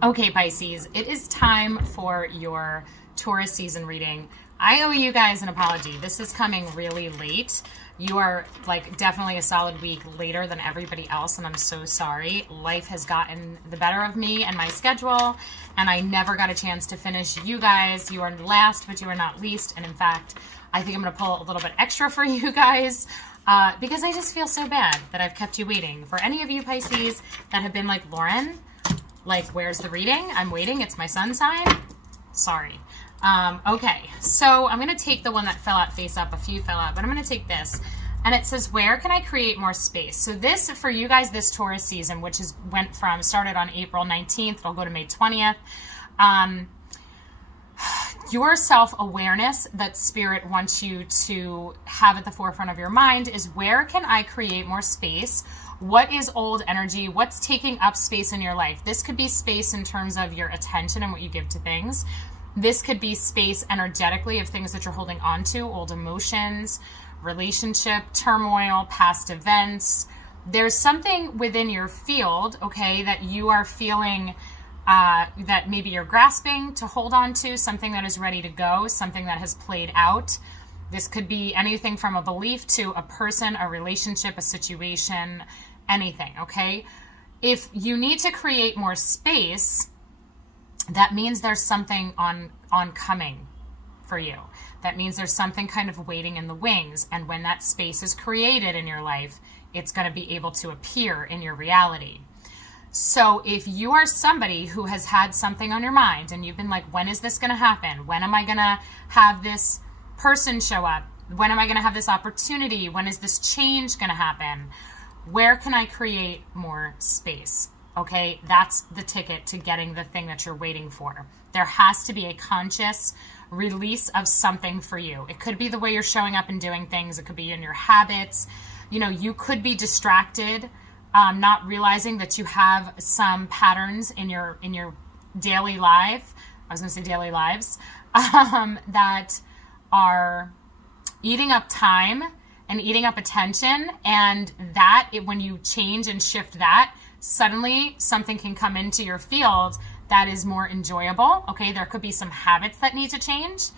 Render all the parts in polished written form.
Okay, Pisces, it is time for your Taurus season reading. I owe you guys an apology. This is coming really late. You are like definitely a solid week later than everybody else, and I'm so sorry. Life has gotten the better of me and my schedule, and I never got a chance to finish you guys. You are last, but you are not least, and in fact, I think I'm going to pull a little bit extra for you guys because I just feel so bad that I've kept you waiting. For any of you Pisces that have been like, Lauren, like, where's the reading? I'm waiting. It's my sun sign. Sorry. Okay, so I'm going to take the one that fell out face up. A few fell out, but I'm going to take this. And it says, where can I create more space? So this, for you guys, this Taurus season, which is started on April 19th. It'll go to May 20th. Your self-awareness that Spirit wants you to have at the forefront of your mind is, where can I create more space? What is old energy? What's taking up space in your life? This could be space in terms of your attention and what you give to things. This could be space energetically of things that you're holding on to, old emotions, relationship, turmoil, past events. There's something within your field, okay, that you are feeling that maybe you're grasping to hold on to, something that is ready to go, something that has played out. This could be anything from a belief to a person, a relationship, a situation, anything, okay? If you need to create more space, that means there's something oncoming for you. That means there's something kind of waiting in the wings. And when that space is created in your life, it's going to be able to appear in your reality. So if you are somebody who has had something on your mind and you've been like, when is this going to happen? When am I going to have this person show up? When am I going to have this opportunity? When is this change going to happen? Where can I create more space? Okay, that's the ticket to getting the thing that you're waiting for. There has to be a conscious release of something for you. It could be the way you're showing up and doing things. It could be in your habits. You know, you could be distracted, not realizing that you have some patterns in your daily life. I was going to say daily lives that are eating up time and eating up attention, and that when you change and shift that, suddenly something can come into your field that is more enjoyable. Okay, there could be some habits that need to change.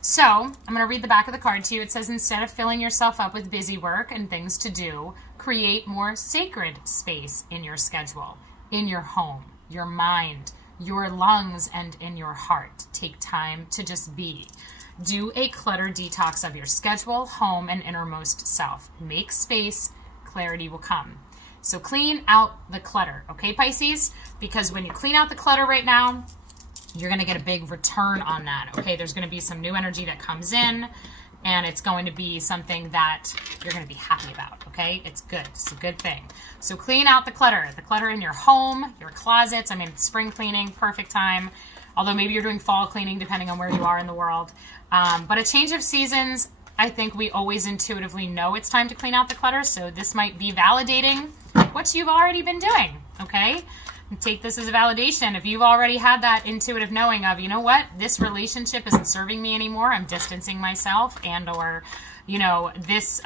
So I'm going to read the back of the card to you. It says, instead of filling yourself up with busy work and things to do, create more sacred space in your schedule, in your home, your mind, your lungs, and in your heart. Take time to just be. Do a clutter detox of your schedule, home, and innermost self. Make space, clarity will come. So clean out the clutter, okay, Pisces? Because when you clean out the clutter right now, you're going to get a big return on that, okay? There's going to be some new energy that comes in, and it's going to be something that you're going to be happy about, okay? It's good. It's a good thing. So clean out the clutter in your home, your closets. I mean, spring cleaning, perfect time. Although maybe you're doing fall cleaning depending on where you are in the world. But a change of seasons, I think we always intuitively know it's time to clean out the clutter. So this might be validating what you've already been doing, okay? And take this as a validation. If you've already had that intuitive knowing of, you know what, this relationship isn't serving me anymore, I'm distancing myself, and or, you know, this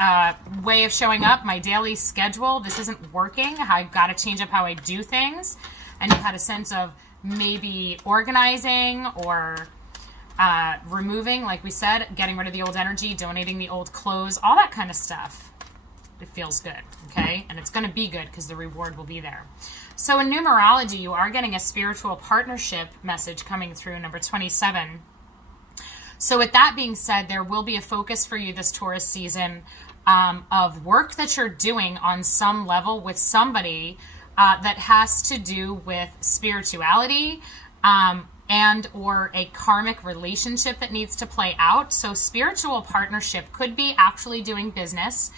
way of showing up, my daily schedule, this isn't working, I've got to change up how I do things, and you've had a sense of maybe organizing or removing, like we said, getting rid of the old energy, donating the old clothes, all that kind of stuff. It feels good, okay? And it's going to be good because the reward will be there. So in numerology, you are getting a spiritual partnership message coming through, number 27. So with that being said, there will be a focus for you this Taurus season of work that you're doing on some level with somebody that has to do with spirituality, and or a karmic relationship that needs to play out. So spiritual partnership could be actually doing business,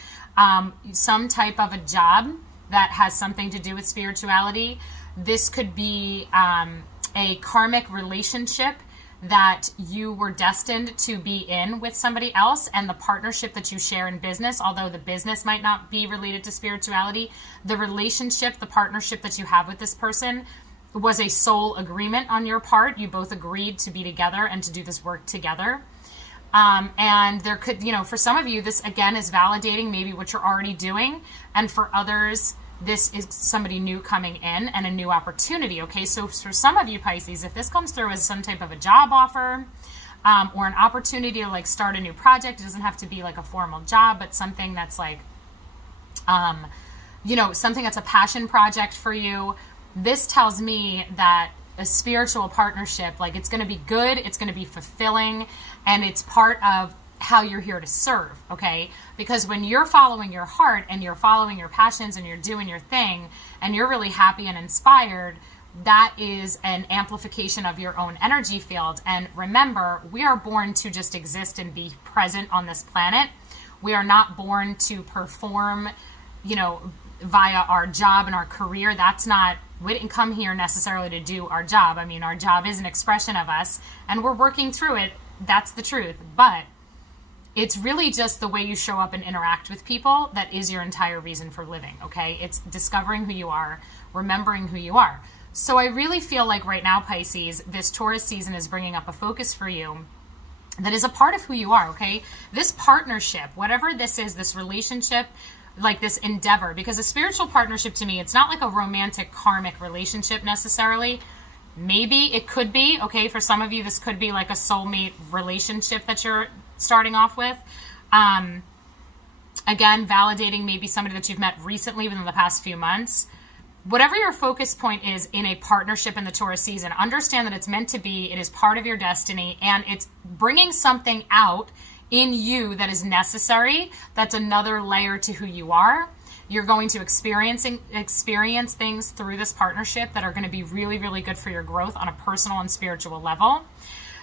some type of a job that has something to do with spirituality. This could be a karmic relationship that you were destined to be in with somebody else, and the partnership that you share in business, although the business might not be related to spirituality, the relationship, the partnership that you have with this person was a soul agreement on your part. You both agreed to be together and to do this work together. And there could, you know, for some of you, this again is validating maybe what you're already doing. And for others, this is somebody new coming in and a new opportunity, okay? So for some of you Pisces, if this comes through as some type of a job offer, or an opportunity to like start a new project, it doesn't have to be like a formal job, but something that's like, something that's a passion project for you. This tells me that a spiritual partnership, like it's going to be good, it's going to be fulfilling, and it's part of how you're here to serve, okay? Because when you're following your heart and you're following your passions and you're doing your thing and you're really happy and inspired, that is an amplification of your own energy field. And remember, we are born to just exist and be present on this planet. We are not born to perform, via our job and our career. We didn't come here necessarily to do our job. I mean, our job is an expression of us and we're working through it. That's the truth. But it's really just the way you show up and interact with people that is your entire reason for living, okay? It's discovering who you are, remembering who you are. So I really feel like right now, Pisces, this Taurus season is bringing up a focus for you that is a part of who you are, okay? This partnership, whatever this is, this relationship, like this endeavor, because a spiritual partnership to me, it's not like a romantic karmic relationship necessarily. Maybe it could be, okay? For some of you, this could be like a soulmate relationship that you're starting off with. Again, validating maybe somebody that you've met recently within the past few months. Whatever your focus point is in a partnership in the Taurus season, understand that it's meant to be, it is part of your destiny, and it's bringing something out in you that is necessary. That's another layer to who you are. You're going to experience things through this partnership that are going to be really, really good for your growth on a personal and spiritual level.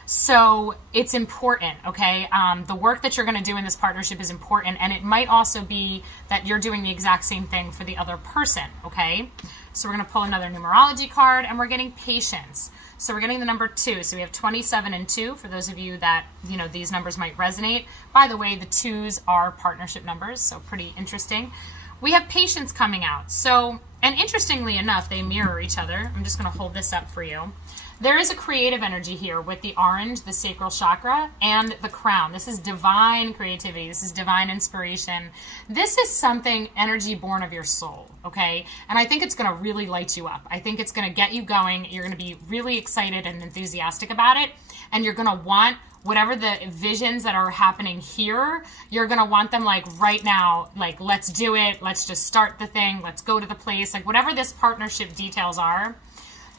So it's important, okay? The work that you're going to do in this partnership is important, and it might also be that you're doing the exact same thing for the other person, okay? So we're going to pull another numerology card, and we're getting patience. So we're getting the number 2. So we have 27 and 2 for those of you that, these numbers might resonate. By the way, the 2s are partnership numbers, so pretty interesting. We have patience coming out. So, and interestingly enough, they mirror each other. I'm just going to hold this up for you. There is a creative energy here with the orange, the sacral chakra, and the crown. This is divine creativity. This is divine inspiration. This is something energy born of your soul, okay? And I think it's going to really light you up. I think it's going to get you going. You're going to be really excited and enthusiastic about it. And you're going to want whatever the visions that are happening here, you're going to want them like right now, like let's do it. Let's just start the thing. Let's go to the place. Like whatever this partnership details are,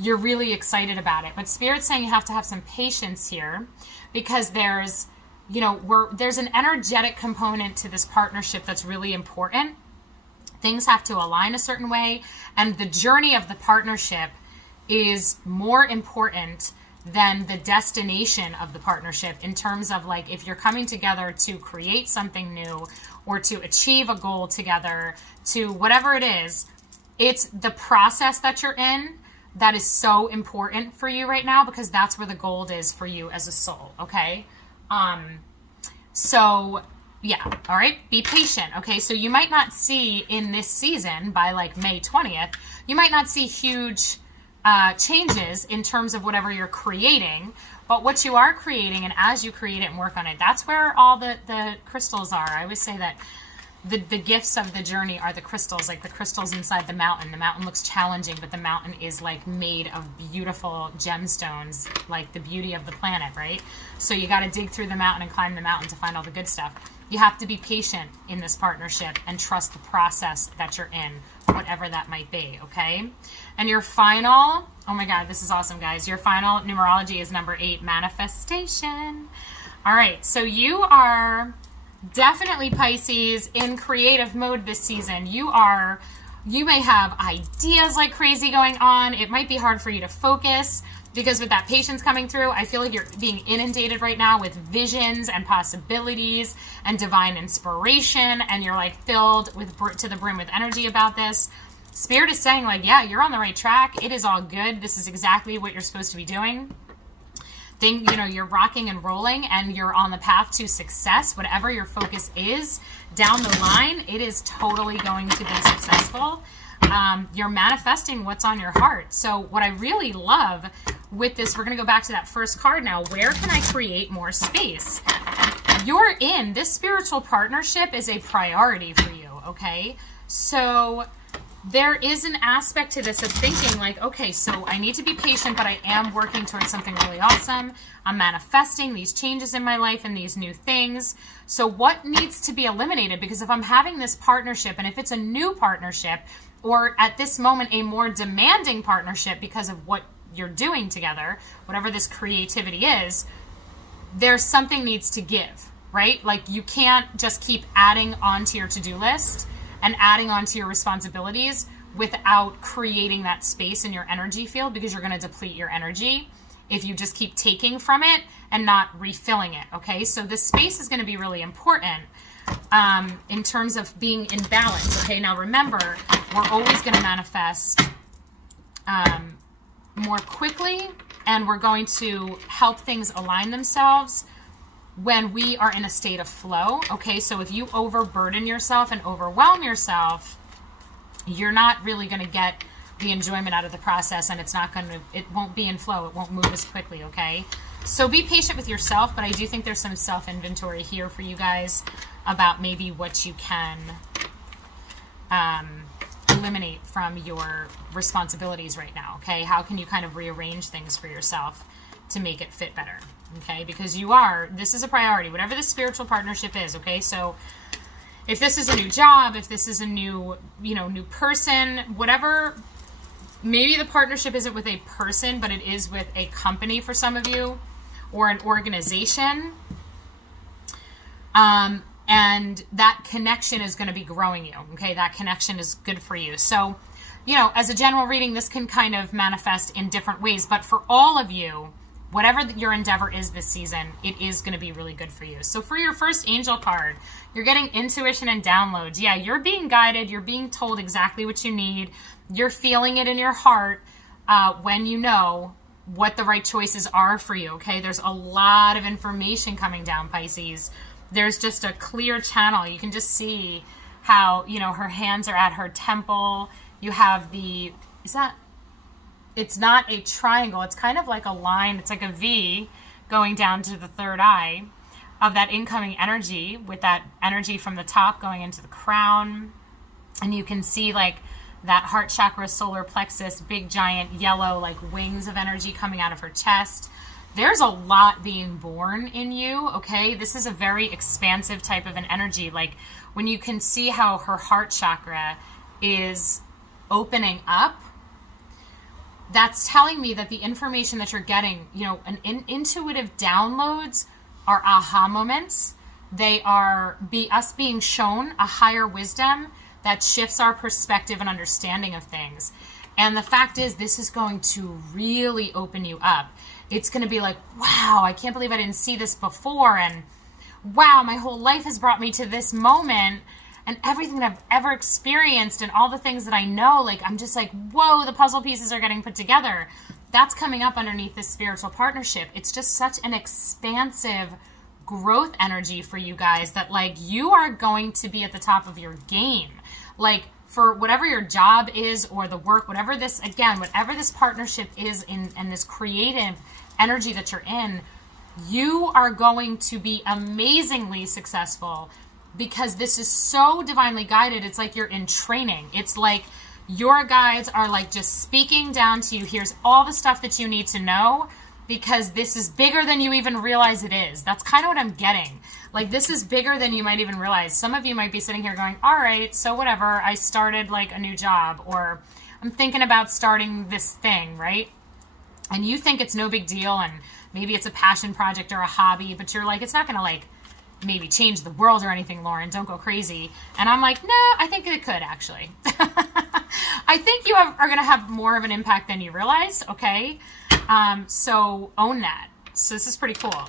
you're really excited about it. But Spirit's saying you have to have some patience here because there's an energetic component to this partnership that's really important. Things have to align a certain way, and the journey of the partnership is more important than the destination of the partnership in terms of like if you're coming together to create something new or to achieve a goal together, to whatever it is, it's the process that you're in that is so important for you right now because that's where the gold is for you as a soul, okay? So yeah, all right, be patient, okay? So you might not see in this season by like May 20th, you might not see huge changes in terms of whatever you're creating, but what you are creating and as you create it and work on it, that's where all the crystals are. I always say that the gifts of the journey are the crystals, like the crystals inside the mountain. The mountain looks challenging, but the mountain is like made of beautiful gemstones, like the beauty of the planet, right? So you got to dig through the mountain and climb the mountain to find all the good stuff. You have to be patient in this partnership and trust the process that you're in, whatever that might be, okay? And your final, oh my God, this is awesome, guys. Your final numerology is number 8, manifestation. All right, so you are definitely, Pisces, in creative mode this season. You may have ideas like crazy going on. It might be hard for you to focus because with that patience coming through, I feel like you're being inundated right now with visions and possibilities and divine inspiration, and you're like filled with to the brim with energy about this. Spirit is saying like, yeah, you're on the right track. It is all good. This is exactly what you're supposed to be doing. You're rocking and rolling and you're on the path to success. Whatever your focus is down the line, it is totally going to be successful. You're manifesting what's on your heart. So what I really love with this, we're going to go back to that first card now. Where can I create more space? You're in this spiritual partnership is a priority for you. Okay. So there is an aspect to this of thinking like, okay, so I need to be patient, but I am working towards something really awesome. I'm manifesting these changes in my life and these new things. So what needs to be eliminated? Because if I'm having this partnership, and if it's a new partnership, or at this moment, a more demanding partnership because of what you're doing together, whatever this creativity is, there's something needs to give, right? Like you can't just keep adding onto your to-do list and adding onto your responsibilities without creating that space in your energy field, because you're going to deplete your energy if you just keep taking from it and not refilling it. Okay, so this space is going to be really important in terms of being in balance. Okay, now remember, we're always going to manifest more quickly, and we're going to help things align themselves when we are in a state of flow. Okay, so if you overburden yourself and overwhelm yourself, you're not really going to get the enjoyment out of the process, and it won't be in flow. It won't move as quickly. Okay, so be patient with yourself, but I do think there's some self-inventory here for you guys about maybe what you can eliminate from your responsibilities right now. Okay, how can you kind of rearrange things for yourself to make it fit better? Okay, because this is a priority, whatever the spiritual partnership is. Okay, so if this is a new job, if this is a new person, whatever, maybe the partnership isn't with a person, but it is with a company for some of you, or an organization. And that connection is going to be growing you. Okay, that connection is good for you. So, as a general reading, this can kind of manifest in different ways, but for all of you, whatever your endeavor is this season, it is going to be really good for you. So for your first angel card, you're getting intuition and downloads. Yeah, you're being guided. You're being told exactly what you need. You're feeling it in your heart when you know what the right choices are for you, okay? There's a lot of information coming down, Pisces. There's just a clear channel. You can just see how, her hands are at her temple. You have it's not a triangle. It's kind of like a line. It's like a V going down to the third eye of that incoming energy, with that energy from the top going into the crown. And you can see like that heart chakra, solar plexus, big giant yellow like wings of energy coming out of her chest. There's a lot being born in you, okay? This is a very expansive type of an energy. Like when you can see how her heart chakra is opening up, that's telling me that the information that you're getting, intuitive downloads are aha moments. They are us being shown a higher wisdom that shifts our perspective and understanding of things. And the fact is, this is going to really open you up. It's going to be like, wow, I can't believe I didn't see this before. And wow, my whole life has brought me to this moment. And everything that I've ever experienced and all the things that I know, like, I'm just like, whoa, the puzzle pieces are getting put together. That's coming up underneath this spiritual partnership. It's just such an expansive growth energy for you guys that, like, you are going to be at the top of your game. Like, for whatever your job is or the work, whatever this partnership is and this creative energy that you're in, you are going to be amazingly successful, because this is so divinely guided. It's like you're in training. It's like your guides are like just speaking down to you. Here's all the stuff that you need to know, because this is bigger than you even realize it is. That's kind of what I'm getting. Like, this is bigger than you might even realize. Some of you might be sitting here going, all right, so whatever, I started like a new job, or I'm thinking about starting this thing, right? And you think it's no big deal, and maybe it's a passion project or a hobby, but you're like, it's not going to like maybe change the world or anything, Lauren, don't go crazy. And I'm like, no, I think it could actually. I think you are going to have more of an impact than you realize, okay? So own that. So this is pretty cool.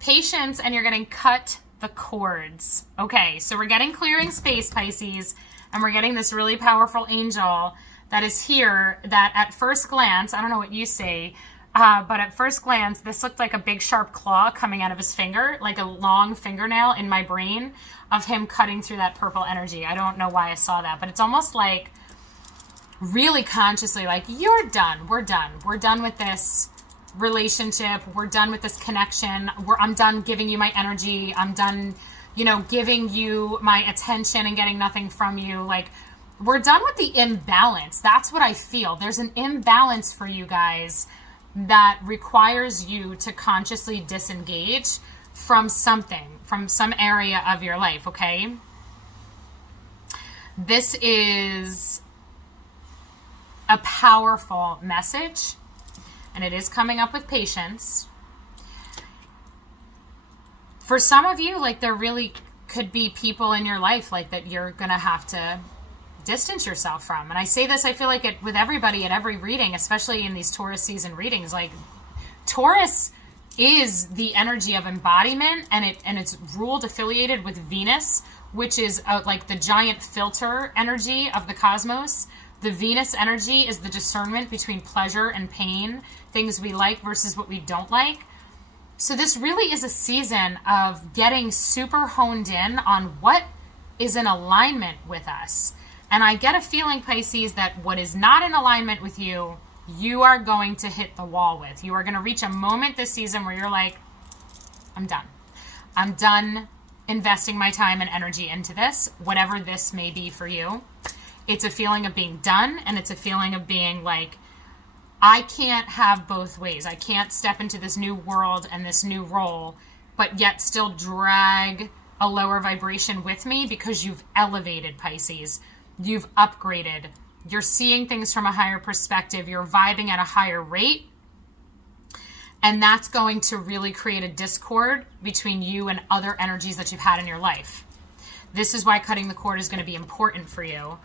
Patience, and you're getting cut the cords. Okay, so we're getting clearing space, Pisces, and we're getting this really powerful angel that is here that at first glance, I don't know what you say, but at first glance, this looked like a big sharp claw coming out of his finger, like a long fingernail in my brain of him cutting through that purple energy. I don't know why I saw that, but it's almost like really consciously like, you're done. We're done. We're done with this relationship. We're done with this connection. I'm done giving you my energy. I'm done, giving you my attention and getting nothing from you. Like, we're done with the imbalance. That's what I feel. There's an imbalance for you guys that requires you to consciously disengage from something, from some area of your life, okay? This is a powerful message, and it is coming up with patience. For some of you, like, there really could be people in your life like that you're gonna have to distance yourself from. And I say this, I feel like it with everybody at every reading, especially in these Taurus season readings. Like, Taurus is the energy of embodiment, and it's ruled affiliated with Venus, which is like the giant filter energy of the cosmos. The Venus energy is the discernment between pleasure and pain, things we like versus what we don't like. So this really is a season of getting super honed in on what is in alignment with us. And I get a feeling, Pisces, that what is not in alignment with you, you are going to hit the wall with. You are going to reach a moment this season where you're like, I'm done. I'm done investing my time and energy into this, whatever this may be for you. It's a feeling of being done, and it's a feeling of being like, I can't have both ways. I can't step into this new world and this new role, but yet still drag a lower vibration with me, because you've elevated, Pisces. You've upgraded. You're seeing things from a higher perspective. You're vibing at a higher rate. And that's going to really create a discord between you and other energies that you've had in your life. This is why cutting the cord is going to be important for you,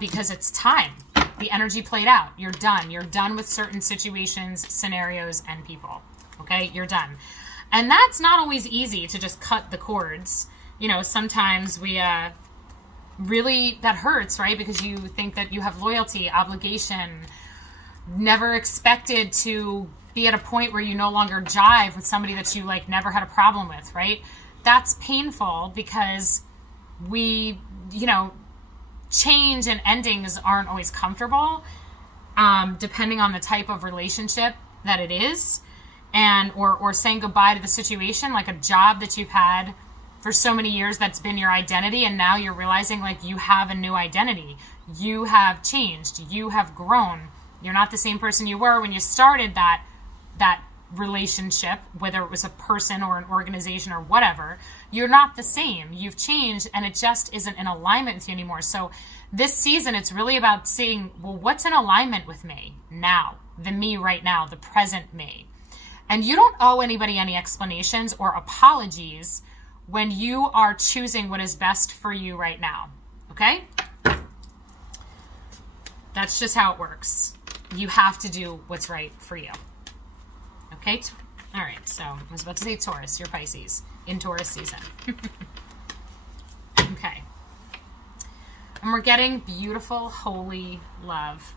because it's time. The energy played out. You're done. You're done with certain situations, scenarios, and people. Okay? You're done. And that's not always easy to just cut the cords. You know, sometimes we really, that hurts, right? Because you think that you have loyalty, obligation, never expected to be at a point where you no longer jive with somebody that you like never had a problem with, right? That's painful, because we, you know, change and endings aren't always comfortable, depending on the type of relationship that it is, and or saying goodbye to the situation, like a job that you've had for so many years that's been your identity, and now you're realizing like you have a new identity. You have changed. You have grown. You're not the same person you were when you started that relationship, whether it was a person or an organization or whatever. You're not the same. You've changed, and it just isn't in alignment with you anymore. So this season, it's really about seeing, well, what's in alignment with me now, the me right now, the present me. And you don't owe anybody any explanations or apologies when you are choosing what is best for you right now. Okay? That's just how it works. You have to do what's right for you. Okay? All right. So I was about to say Taurus. You're Pisces in Taurus season. Okay. And we're getting beautiful, holy love.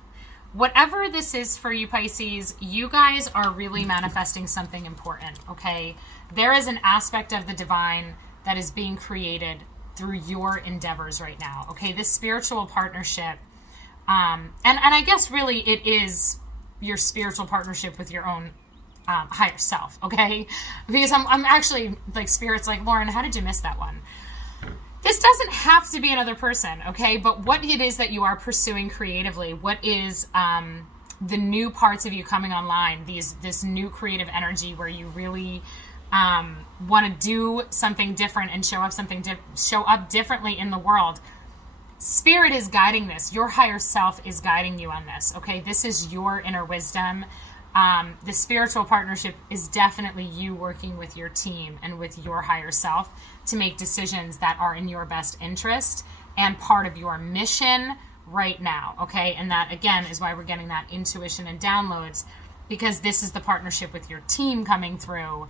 Whatever this is for you, Pisces, you guys are really manifesting something important, okay? There is an aspect of the divine that is being created through your endeavors right now, okay? This spiritual partnership, and I guess really it is your spiritual partnership with your own higher self, okay? Because I'm actually, like, Spirit's like, Lauren, how did you miss that one? This doesn't have to be another person, okay? But what it is that you are pursuing creatively, what is the new parts of you coming online, this new creative energy where you really want to do something different and show up differently in the world. Spirit is guiding this. Your higher self is guiding you on this, okay? This is your inner wisdom. The spiritual partnership is definitely you working with your team and with your higher self to make decisions that are in your best interest and part of your mission right now, okay? And that, again, is why we're getting that intuition and downloads, because this is the partnership with your team coming through,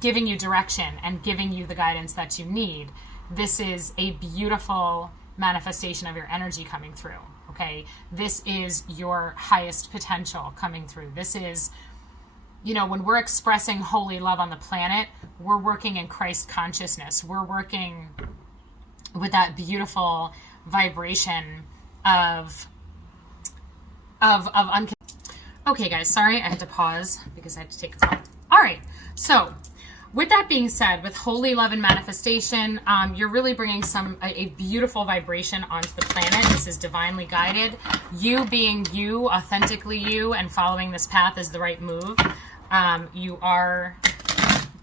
giving you direction and giving you the guidance that you need. This is a beautiful manifestation of your energy coming through. Okay, this is your highest potential coming through. This is, you know, when we're expressing holy love on the planet, we're working in Christ consciousness. We're working with that beautiful vibration of Okay, guys, sorry, I had to pause because I had to take a call. All right, so with that being said, with holy love and manifestation, you're really bringing a beautiful vibration onto the planet. This is divinely guided. You being you, authentically you, and following this path is the right move. You are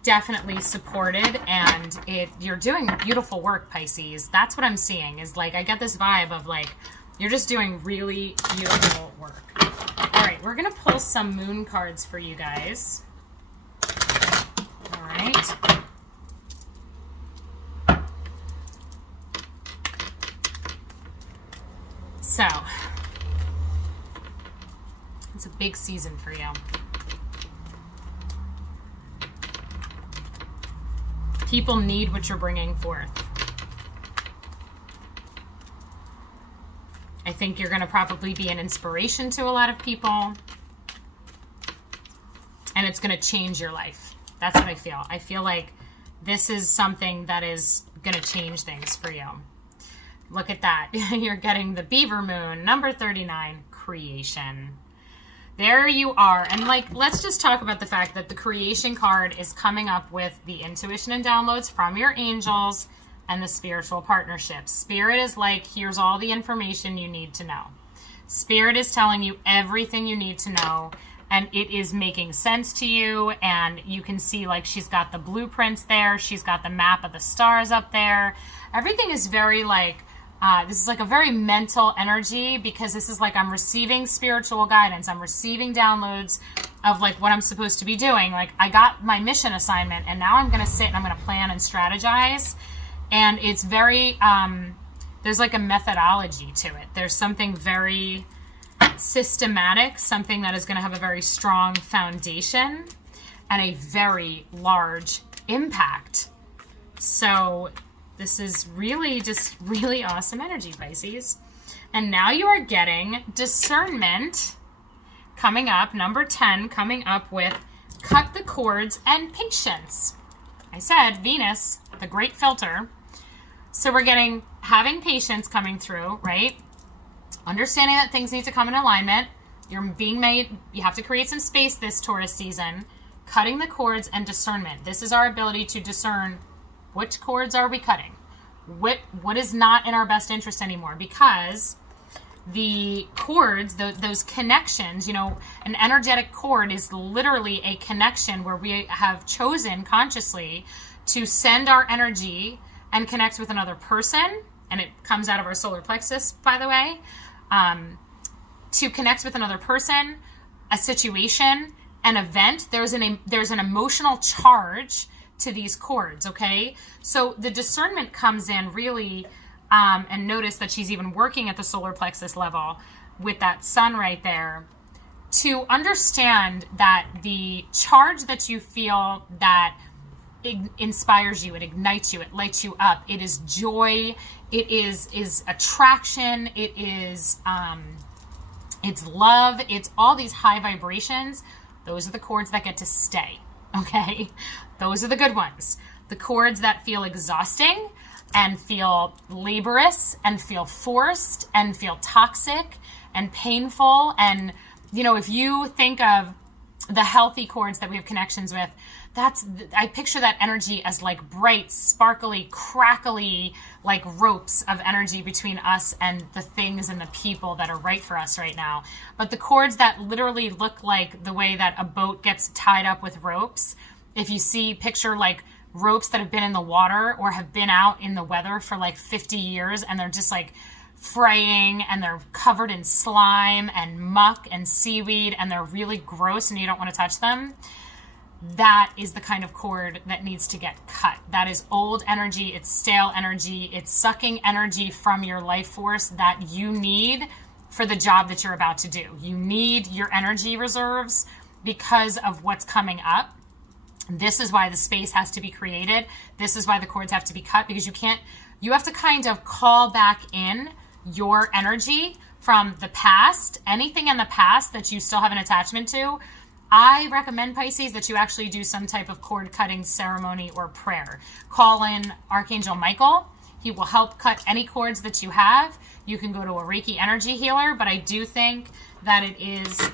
definitely supported, and you're doing beautiful work, Pisces. That's what I'm seeing, is like, I get this vibe of like, you're just doing really beautiful work. All right, we're going to pull some moon cards for you guys. All right. So, it's a big season for you. People need what you're bringing forth. I think you're going to probably be an inspiration to a lot of people. And it's going to change your life. That's what I feel. I feel like this is something that is going to change things for you. Look at that. You're getting the Beaver Moon, number 39, creation. There you are. And like, let's just talk about the fact that the creation card is coming up with the intuition and downloads from your angels and the spiritual partnerships. Spirit is like, here's all the information you need to know. Spirit is telling you everything you need to know, and it is making sense to you. And you can see, like, she's got the blueprints there. She's got the map of the stars up there. Everything is very like, this is like a very mental energy, because this is like, I'm receiving spiritual guidance. I'm receiving downloads of like what I'm supposed to be doing. Like, I got my mission assignment, and now I'm going to sit and I'm going to plan and strategize. And it's very, there's like a methodology to it. There's something very systematic, something that is going to have a very strong foundation and a very large impact. So this is really just really awesome energy, Pisces. And now you are getting discernment coming up, number 10, coming up with cut the cords and patience. I said Venus, the great filter. So we're getting having patience coming through, right? Understanding that things need to come in alignment. You're being made, you have to create some space this Taurus season. Cutting the cords and discernment. This is our ability to discern which cords are we cutting. What is not in our best interest anymore, because the cords, those connections, you know, an energetic cord is literally a connection where we have chosen consciously to send our energy and connect with another person, and it comes out of our solar plexus, by the way, to connect with another person, a situation, an event. There's an emotional charge to these cords, okay? So the discernment comes in really, and notice that she's even working at the solar plexus level with that sun right there, to understand that the charge that you feel that it inspires you, it ignites you, it lights you up. It is joy. It is attraction. It is, it's love. It's all these high vibrations. Those are the cords that get to stay. Okay. Those are the good ones. The cords that feel exhausting and feel laborious and feel forced and feel toxic and painful. And, you know, if you think of the healthy cords that we have connections with, I picture that energy as like bright, sparkly, crackly, like ropes of energy between us and the things and the people that are right for us right now. But the cords that literally look like the way that a boat gets tied up with ropes, if you picture like ropes that have been in the water or have been out in the weather for like 50 years, and they're just like fraying, and they're covered in slime and muck and seaweed, and they're really gross and you don't want to touch them. That is the kind of cord that needs to get cut. That is old energy. It's stale energy. It's sucking energy from your life force that you need for the job that you're about to do. You need your energy reserves because of what's coming up. This is why the space has to be created. This is why the cords have to be cut, because you have to kind of call back in your energy from the past, anything in the past that you still have an attachment to. I recommend, Pisces, that you actually do some type of cord cutting ceremony or prayer. Call in Archangel Michael. He will help cut any cords that you have. You can go to a Reiki energy healer, but I do think that it is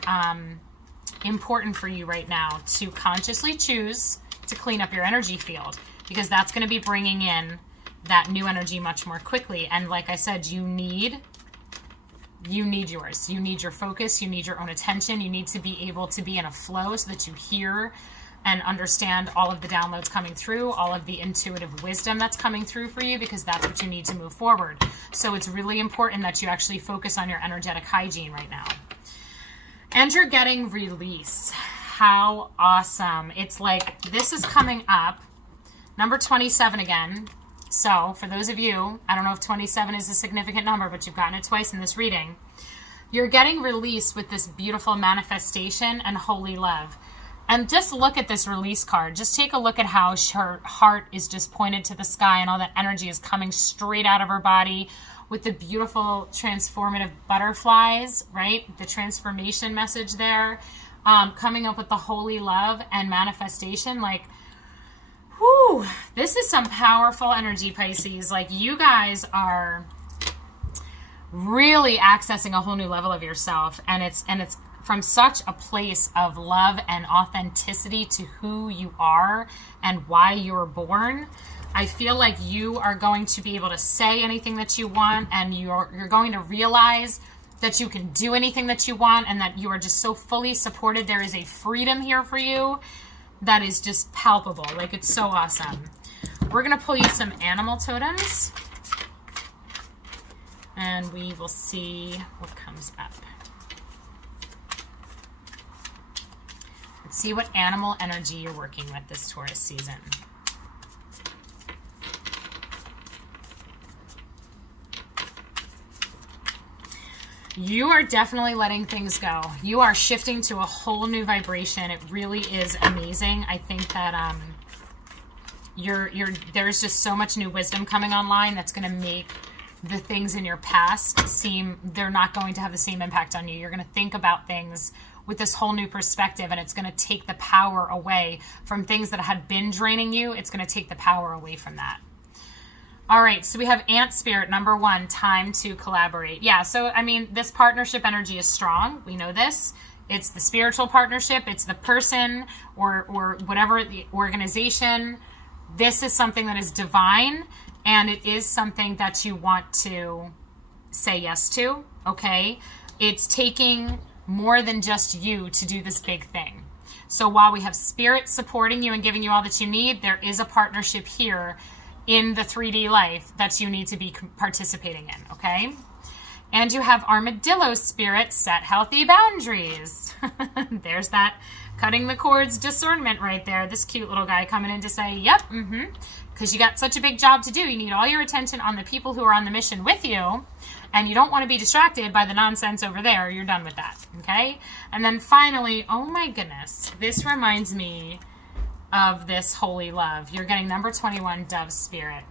important for you right now to consciously choose to clean up your energy field, because that's going to be bringing in that new energy much more quickly. And like I said, you need yours. You need your focus. You need your own attention. You need to be able to be in a flow so that you hear and understand all of the downloads coming through, all of the intuitive wisdom that's coming through for you, because that's what you need to move forward. So it's really important that you actually focus on your energetic hygiene right now. And you're getting release. How awesome. It's like this is coming up. Number 27 again. So for those of you, I don't know if 27 is a significant number, but you've gotten it twice in this reading. You're getting release with this beautiful manifestation and holy love. And just look at this release card. Just take a look at how her heart is just pointed to the sky and all that energy is coming straight out of her body with the beautiful transformative butterflies, right? The transformation message there, coming up with the holy love and manifestation. Like, whew, this is some powerful energy, Pisces. Like, you guys are really accessing a whole new level of yourself, and it's from such a place of love and authenticity to who you are and why you were born. I feel like you are going to be able to say anything that you want, and you're going to realize that you can do anything that you want, and that you are just so fully supported. There is a freedom here for you that is just palpable. Like, it's so awesome. We're going to pull you some animal totems, and we will see what comes up. Let's see what animal energy you're working with this Taurus season. You are definitely letting things go. You are shifting to a whole new vibration. It really is amazing. I think that there's just so much new wisdom coming online that's going to make the things in your past seem they're not going to have the same impact on you. You're going to think about things with this whole new perspective, and it's going to take the power away from things that had been draining you. It's going to take the power away from that. All right, so we have Ant Spirit, number 1, time to collaborate. Yeah, so, I mean, this partnership energy is strong. We know this. It's the spiritual partnership. It's the person or whatever, the organization. This is something that is divine, and it is something that you want to say yes to, okay? It's taking more than just you to do this big thing. So while we have spirit supporting you and giving you all that you need, there is a partnership here in the 3D life that you need to be participating in, okay? And you have Armadillo Spirit, set healthy boundaries. There's that cutting the cords discernment right there. This cute little guy coming in to say, yep, because you got such a big job to do. You need all your attention on the people who are on the mission with you, and you don't want to be distracted by the nonsense over there. You're done with that, okay? And then finally, oh my goodness, this reminds me of this holy love. You're getting number 21, Dove Spirit.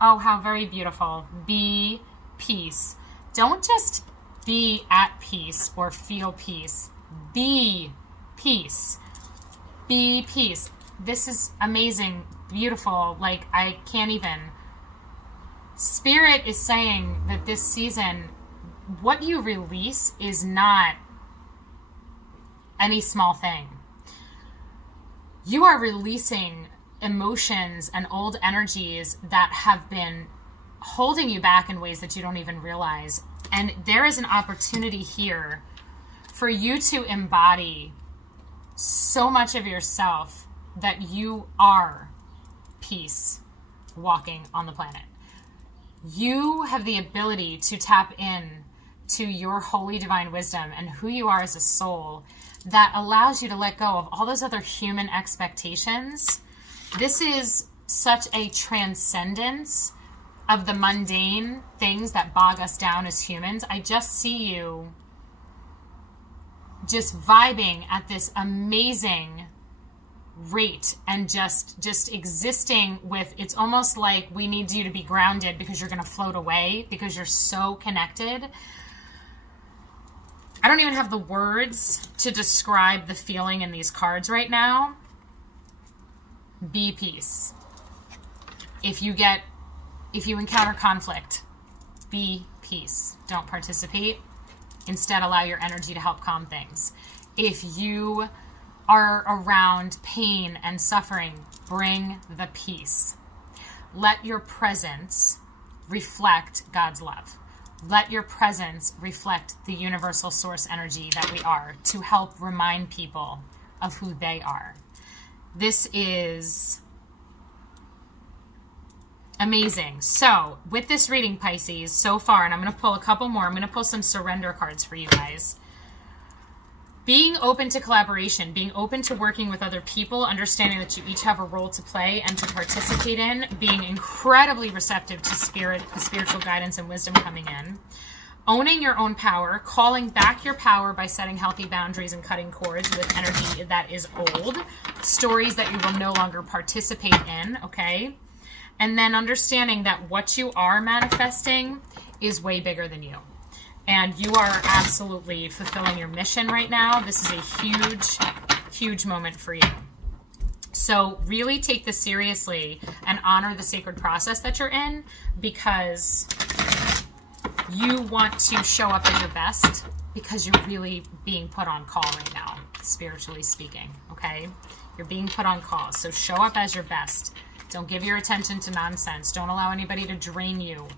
Oh, how very beautiful. Be peace. Don't just be at peace or feel peace. Be peace. Be peace. This is amazing, beautiful. Like, I can't even. Spirit is saying that this season, what you release is not any small thing. You are releasing emotions and old energies that have been holding you back in ways that you don't even realize. And there is an opportunity here for you to embody so much of yourself that you are peace walking on the planet. You have the ability to tap in to your holy divine wisdom and who you are as a soul that allows you to let go of all those other human expectations. This is such a transcendence of the mundane things that bog us down as humans. I just see you just vibing at this amazing rate and just existing with, it's almost like we need you to be grounded because you're going to float away because you're so connected. I don't even have the words to describe the feeling in these cards right now. Be peace. If you encounter conflict, be peace. Don't participate. Instead, allow your energy to help calm things. If you are around pain and suffering, bring the peace. Let your presence reflect God's love. Let your presence reflect the universal source energy that we are, to help remind people of who they are. This is amazing. So with this reading, Pisces, so far, and I'm going to pull a couple more, I'm going to pull some surrender cards for you guys. Being open to collaboration, being open to working with other people, understanding that you each have a role to play and to participate in, being incredibly receptive to spiritual guidance and wisdom coming in, owning your own power, calling back your power by setting healthy boundaries and cutting cords with energy that is old, stories that you will no longer participate in, okay? And then understanding that what you are manifesting is way bigger than you. And you are absolutely fulfilling your mission right now. This is a huge, huge moment for you. So really take this seriously and honor the sacred process that you're in, because you want to show up as your best, because you're really being put on call right now, spiritually speaking, okay? You're being put on call. So show up as your best. Don't give your attention to nonsense. Don't allow anybody to drain you.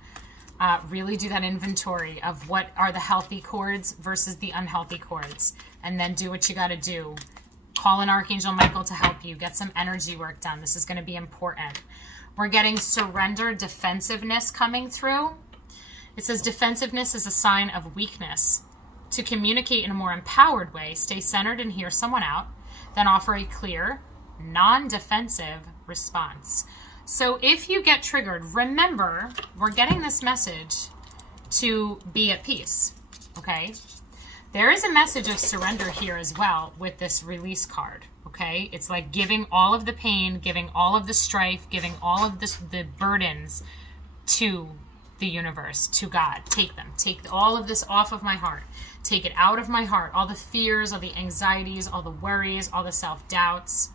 Really do that inventory of what are the healthy chords versus the unhealthy chords. And then do what you got to do. Call in Archangel Michael to help you. Get some energy work done. This is going to be important. We're getting surrender, defensiveness coming through. It says defensiveness is a sign of weakness. To communicate in a more empowered way, stay centered and hear someone out, then offer a clear, non-defensive response. So if you get triggered, remember, we're getting this message to be at peace, okay? There is a message of surrender here as well with this release card, okay? It's like giving all of the pain, giving all of the strife, giving all of the burdens to the universe, to God. Take them. Take all of this off of my heart. Take it out of my heart. All the fears, all the anxieties, all the worries, all the self-doubts.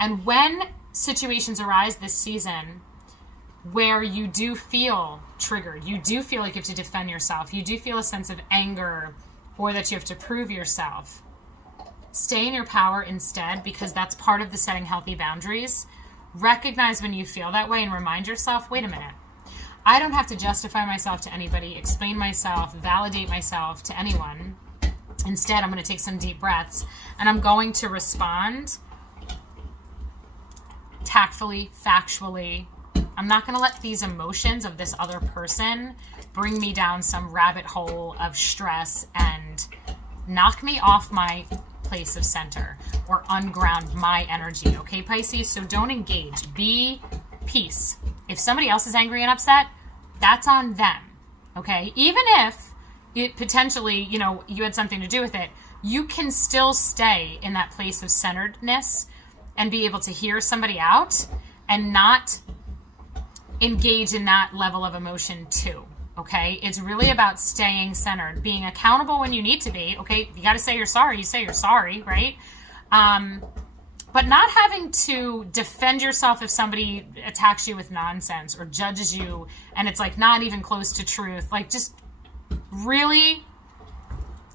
And when situations arise this season where you do feel triggered, you do feel like you have to defend yourself, you do feel a sense of anger or that you have to prove yourself, stay in your power instead, because that's part of the setting healthy boundaries. Recognize when you feel that way and remind yourself, wait a minute, I don't have to justify myself to anybody, explain myself, validate myself to anyone. Instead, I'm going to take some deep breaths and I'm going to respond tactfully, factually. I'm not going to let these emotions of this other person bring me down some rabbit hole of stress and knock me off my place of center or unground my energy. Okay, Pisces? So don't engage. Be peace. If somebody else is angry and upset, that's on them. Okay? Even if it potentially, you had something to do with it, you can still stay in that place of centeredness and be able to hear somebody out and not engage in that level of emotion too, okay? It's really about staying centered, being accountable when you need to be, okay? You got to say you're sorry, you say you're sorry, right? But not having to defend yourself if somebody attacks you with nonsense or judges you and it's like not even close to truth. Like, just really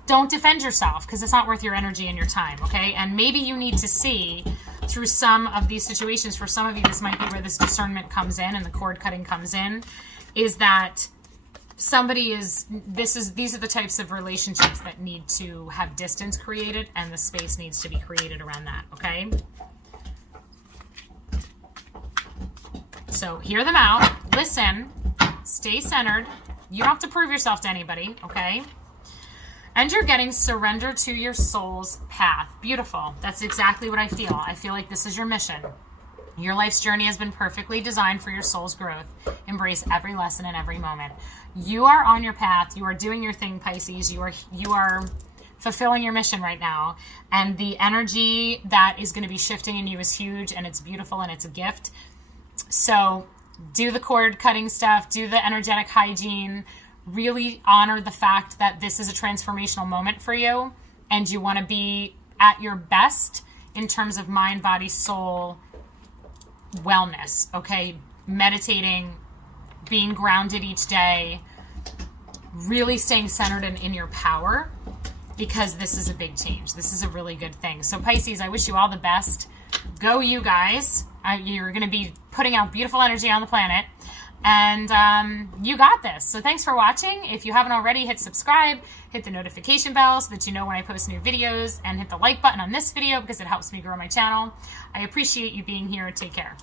don't defend yourself, because it's not worth your energy and your time, okay? And maybe you need to see through some of these situations. For some of you, this might be where this discernment comes in and the cord cutting comes in, is that these are the types of relationships that need to have distance created, and the space needs to be created around that, okay? So hear them out, listen, stay centered. You don't have to prove yourself to anybody, okay? And you're getting surrender to your soul's path. Beautiful. That's exactly what I feel. I feel like this is your mission. Your life's journey has been perfectly designed for your soul's growth. Embrace every lesson and every moment. You are on your path. You are doing your thing, Pisces. You are fulfilling your mission right now. And the energy that is going to be shifting in you is huge, and it's beautiful, and it's a gift. So do the cord cutting stuff. Do the energetic hygiene. Really honor the fact that this is a transformational moment for you, and you want to be at your best in terms of mind, body, soul wellness, okay? Meditating, being grounded each day, really staying centered and in your power because this is a big change. This is a really good thing. So Pisces, I wish you all the best. Go you guys. You're going to be putting out beautiful energy on the planet. And you got this. So thanks for watching. If you haven't already, hit subscribe, hit the notification bell so that you know when I post new videos, and hit the like button on this video because it helps me grow my channel. I appreciate you being here. Take care.